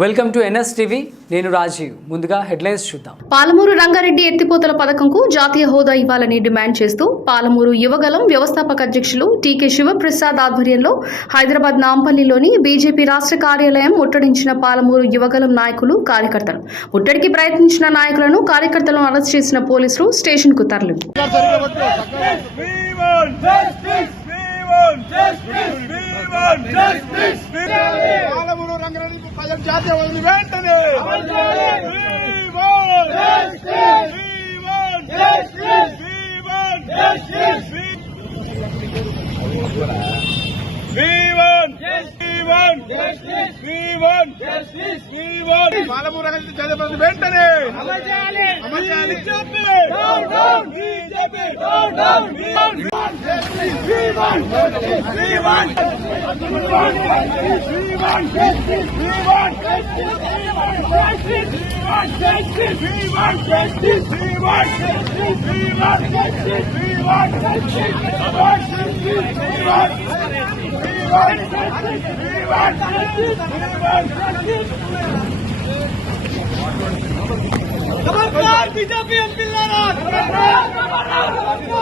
Welcome to NS TV. నేను రాజీవ్. ముందుగా headlines చూద్దాం. పాలమూరు రంగారెడ్డి ఎత్తిపోతల పథకంకు జాతీయ హోదా ఇవ్వాలని డిమాండ్ చేస్తూ పాలమూరు యువగలం వ్యవస్థాపక అధ్యక్షులు టీకే శివప్రసాద్ ఆధ్వర్యంలో హైదరాబాద్ నాంపల్లిలోని బీజేపీ రాష్ట్ర కార్యాలయం ముట్టడించిన పాలమూరు యువగలం నాయకులు కార్యకర్తలు. ముట్టడికి ప్రయత్నించిన నాయకులను కార్యకర్తలను అరెస్ట్ చేసిన పోలీసులు స్టేషన్కు తరలింపు We want. జాతీయవాదిని వెంటనే! మాలమూరగంజి జాతీయవాదిని వెంటనే అమలు చేయాలి అమలు చేయాలి చెప్పి Kebakar BJP MPLara! Kebakar! Kebakar! Kebakar!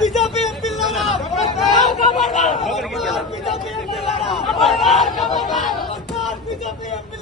BJP BJP BJP